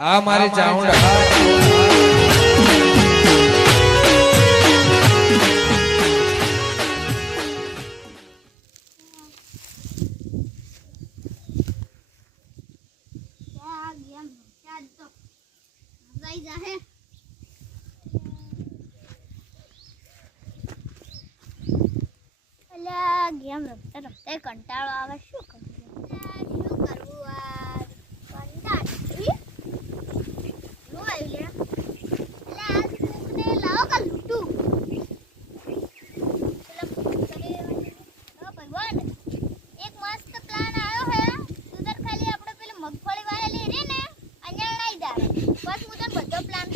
આ મારી ચાઉંડા ગેમ રમતા રમતા કંટાળો આવે શું કરવું આ કંટાળી લો આવી લે એટલે આજ કોકને લાવો કા લૂટું ભગવાન એક મસ્ત પ્લાન આવ્યો હે સુધર ખાલી આપણે પેલી મગફળી વાળેલી રે ને અહીંયા લઈ જાય બસ હું તને બધો પ્લાન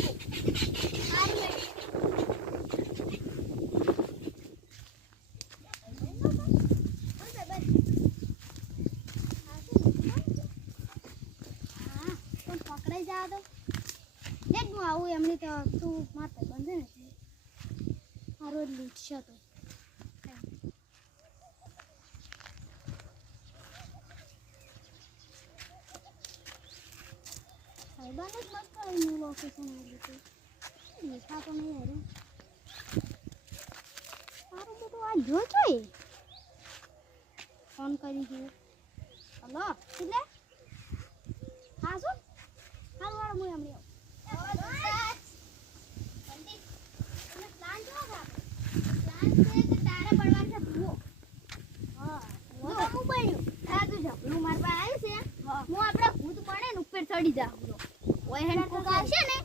કહું આવું એમની તો તું મારતા બંધ ને મારો લૂટશે તો સાહેબાને જ મસ્ત એનું લોકેશન આવ્યું હતું દેખા તો નહીં યાર સારું બધું આ જો છો એ ફોન કરી છે હલો એટલે હા શું સારું વાળો હું એમની ચડી જા ઓય હેન કોક આવશે ને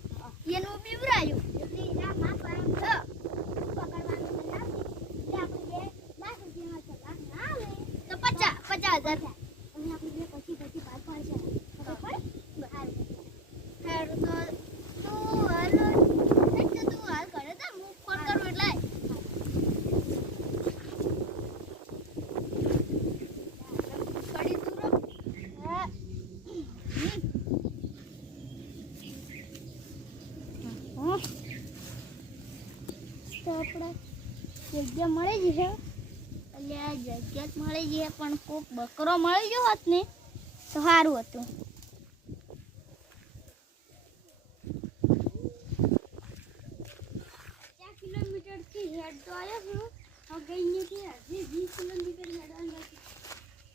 એનું બીવરાયું એટલે એના માં પકડવાનું બનાવી એટલે આપણે બે 10 રૂપિયામાં ચલાક ના આવે તો 50,000 થાય અને આપણે બે પછી પાસ પડશે ખબર પડે હારું તો તું હાલ કરે તો હું ફોન કરું એટલે કડી દૂરો હા તો આપણે જગ્યા મળી જશે એટલે આ જગ્યા મળી જશે પણ કોક બકરો મળી ગયો હોત ને તો સારું હતું 4 કિલોમીટરથી હેડ તો આવ્યો છું હવે ગઈ હજી 20 કિલોમીટર હેડવાનું બાકી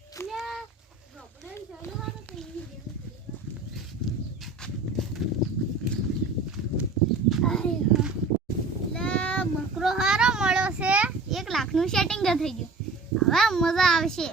એટલે ગોપડન ચાલો હારો તો એની જેવું બકરો હારો મળ્યો છે 1 લાખનું સેટિંગ થઈ ગયું હવે મજા આવશે